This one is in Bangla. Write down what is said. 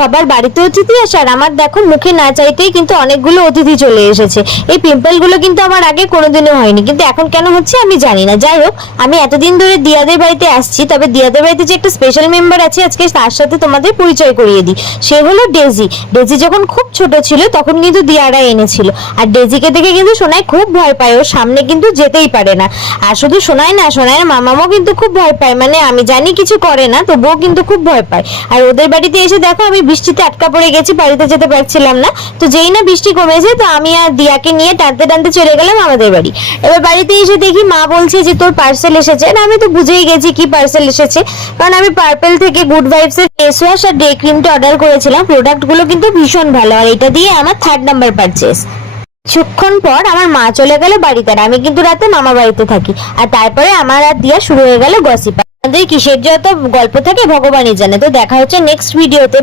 সবার বাড়িতে অতিথি আসে, আর আমার দেখো মুখে না চাইতেই কিন্তু অনেকগুলো অতিথি চলে এসেছে। এই পিম্পল গুলো কিন্তু আমার আগে কোনোদিনও হয়নি, কিন্তু এখন কেন হচ্ছে আমি জানি না। যাই হোক, আমি এতদিন ধরে দিয়াদের বাড়িতে আসছি, তবে দিয়াদের বাড়িতে যে একটা স্পেশাল মেম্বার আছে আজকে তার সাথে তোমাদের পরিচয় করিয়ে দিই। সে হলো ডেজি। ডেজি যখন খুব ছোট ছিল তখন কিন্তু দিয়ারা এনেছিল, আর ডেজিকে দেখে কিন্তু সোনাই খুব ভয় পায়, ওর সামনে কিন্তু যেতেই পারে না। আর শুধু সোনাই না, সোনাইয়ের মামামও কিন্তু খুব ভয় পায়, মানে আমি জানি কিছু করে না তবুও কিন্তু খুব ভয় পায়। আর ওদের বাড়িতে এসে দেখো আমি বৃষ্টিতে আটকা পড়ে গেছি, বাড়িতে যেতে পারছিলাম না। তো যেই না বৃষ্টি কমেছে তো আমি আর দিয়াকে নিয়ে টানতে টানতে চলে গেলাম আমাদের বাড়ি। এবার বাড়িতে এসে দেখি মা বলছে যে তোর পার্সেল এসেছে। না, আমি তো বুঝেই গেছি কি পার্সেল এসেছে, কারণ আমি পার্পেল থেকে গুড ভাইবস এর ফেস ওয়াশ আর ডে ক্রিমটা অর্ডার করেছিলাম। প্রোডাক্ট গুলো কিন্তু ভীষণ ভালো, আর এটা দিয়ে আমার 3rd নাম্বার পারচেস। কিছুক্ষণ পর আমার মা চলে গেল বাড়িতে, আর আমি কিন্তু রাতে মামা বাড়িতে থাকি। আর তারপরে আমার আর দিয়া শুরু হয়ে গেল গসিপ। আমাদের কিসের যত গল্প থাকে ভগবানই জানে। তো দেখা হচ্ছে নেক্সট ভিডিওতে।